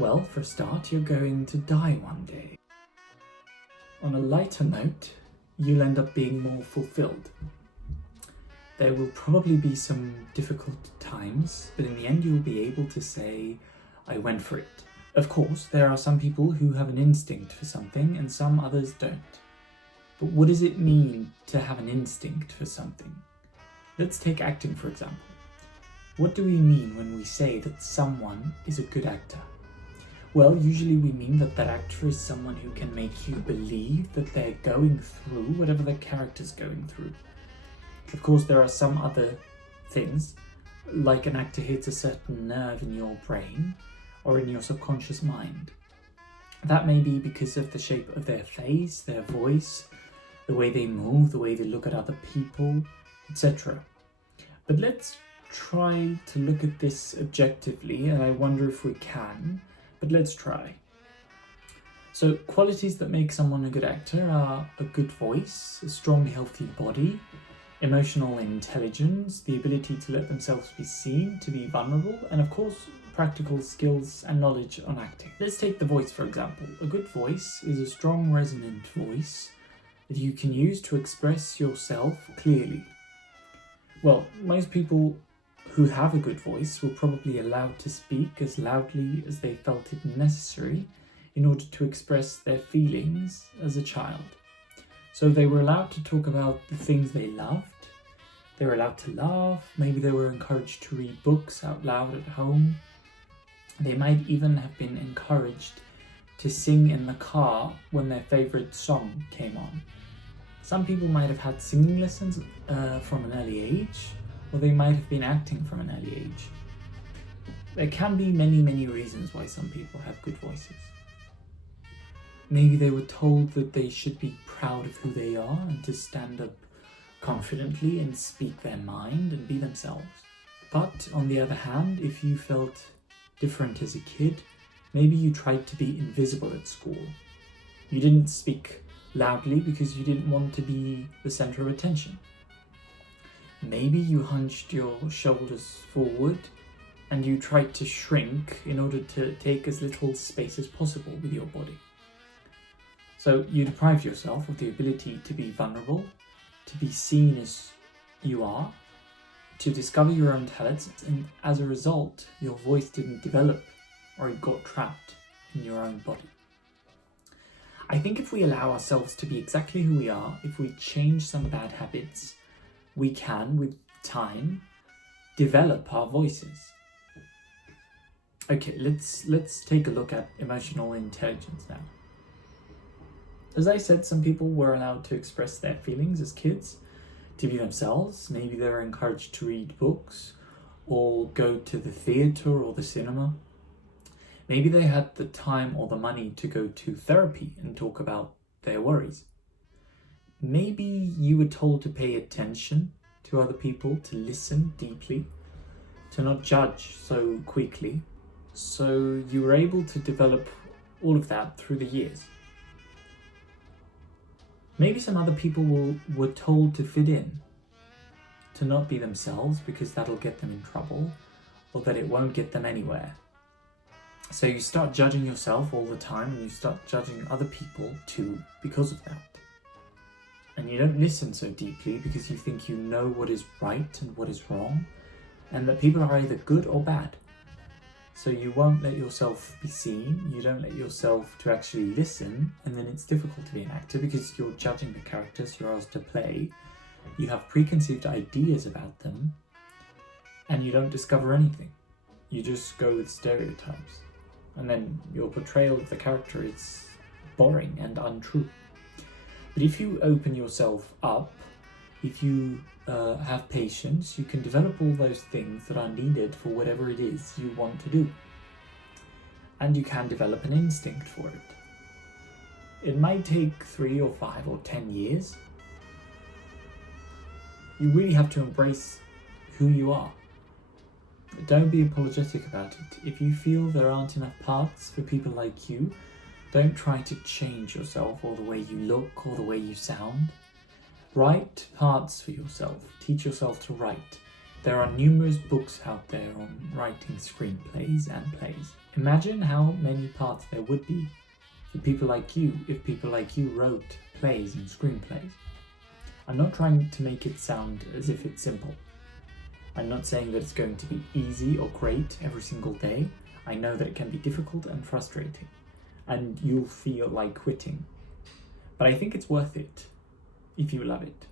Well, for a start, you're going to die one day. On a lighter note, you'll end up being more fulfilled. There will probably be some difficult times, but in the end you'll be able to say, I went for it. Of course, there are some people who have an instinct for something and some others don't. But what does it mean to have an instinct for something? Let's take acting, for example. What do we mean when we say that someone is a good actor? Well, usually we mean that that actor is someone who can make you believe that they're going through whatever the character's going through. Of course, there are some other things, like an actor hits a certain nerve in your brain or in your subconscious mind. That may be because of the shape of their face, their voice, the way they move, the way they look at other people, etc. But let's try to look at this objectively, and I wonder if we can, but let's try. So, qualities that make someone a good actor are a good voice, a strong, healthy body, emotional intelligence, the ability to let themselves be seen, to be vulnerable, and of course, practical skills and knowledge on acting. Let's take the voice, for example. A good voice is a strong, resonant voice that you can use to express yourself clearly. Well, most people who have a good voice were probably allowed to speak as loudly as they felt it necessary in order to express their feelings as a child. So they were allowed to talk about the things they loved, they were allowed to laugh, maybe they were encouraged to read books out loud at home. They might even have been encouraged to sing in the car when their favourite song came on. Some people might have had singing lessons from an early age, or they might have been acting from an early age. There can be many reasons why some people have good voices. Maybe they were told that they should be proud of who they are and to stand up confidently and speak their mind and be themselves. But on the other hand, if you felt different as a kid, maybe you tried to be invisible at school. You didn't speak loudly because you didn't want to be the center of attention. Maybe you hunched your shoulders forward and you tried to shrink in order to take as little space as possible with your body. So you deprived yourself of the ability to be vulnerable, to be seen as you are, to discover your own talents, and as a result, your voice didn't develop or it got trapped in your own body. I think if we allow ourselves to be exactly who we are, if we change some bad habits, we can, with time, develop our voices. Okay, let's take a look at emotional intelligence now. As I said, some people were allowed to express their feelings as kids, to be themselves. Maybe they were encouraged to read books or go to the theatre or the cinema. Maybe they had the time or the money to go to therapy and talk about their worries. Maybe you were told to pay attention to other people, to listen deeply, to not judge so quickly. So you were able to develop all of that through the years. Maybe some other people were told to fit in, to not be themselves because that'll get them in trouble, or that it won't get them anywhere. So you start judging yourself all the time, and you start judging other people too because of that. And you don't listen so deeply because you think you know what is right and what is wrong, and that people are either good or bad. So you won't let yourself be seen, you don't let yourself to actually listen, and then it's difficult to be an actor because you're judging the characters you're asked to play, you have preconceived ideas about them, and you don't discover anything. You just go with stereotypes. And then your portrayal of the character is boring and untrue. But if you open yourself up, if you have patience, you can develop all those things that are needed for whatever it is you want to do. And you can develop an instinct for it. It might take 3 or 5 or 10 years. You really have to embrace who you are. Don't be apologetic about it. If you feel there aren't enough parts for people like you, don't try to change yourself or the way you look or the way you sound. Write parts for yourself. Teach yourself to write. There are numerous books out there on writing screenplays and plays. Imagine how many parts there would be for people like you if people like you wrote plays and screenplays. I'm not trying to make it sound as if it's simple. I'm not saying that it's going to be easy or great every single day. I know that it can be difficult and frustrating, and you'll feel like quitting. But I think it's worth it if you love it.